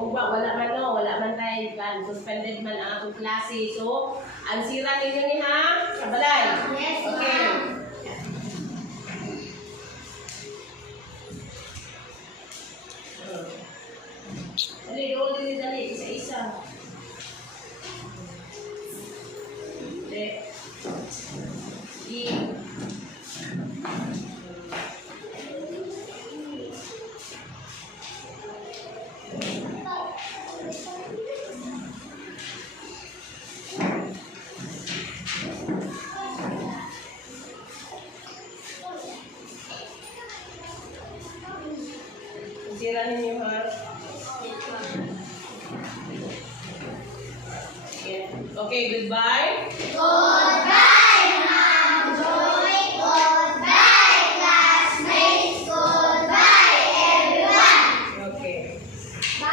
ugba, wala man no, wala man tayo kan suspended man ang atong klase. So, ang sira ninyo ni ha? Kabalay. Yes, Okay. ma'am. Dali, dali, isa-isa. Dali. Sira ninyo ha? Okay, goodbye.